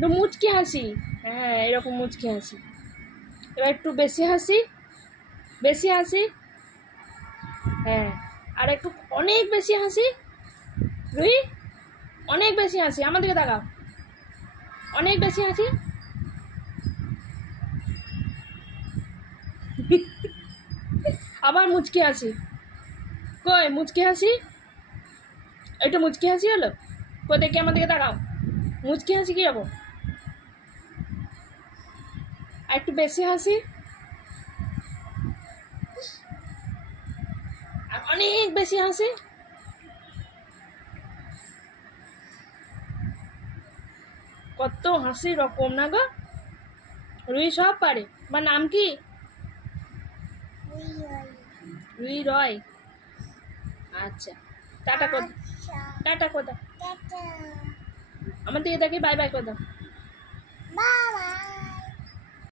একটু মুচকি হাসি, হ্যাঁ এরকম মুচকি হাসি। এবার একটু বেশি হাসি, বেশি হাসি, হ্যাঁ আর একটু অনেক বেশি হাসি। রুহি অনেক বেশি হাসি, আমার দিকে তাকাও, অনেক বেশি হাসি। আবার মুচকি হাসি, কই মুচকি হাসি, একটু মুচকি হাসি হলো, কই দেখি আমার দিকে তাকাও, মুচকি হাসি কীরকম, আর একটু বেশি হাসি, আর অনেক বেশি হাসি। কত হাসি রকম না গো, রুহি সব পারে। আমার নাম কি? রুহি রয়। আচ্ছা টাটা কর, টাটা কর দাও, আমার দিকে দেখি বাই বাই কর দাও।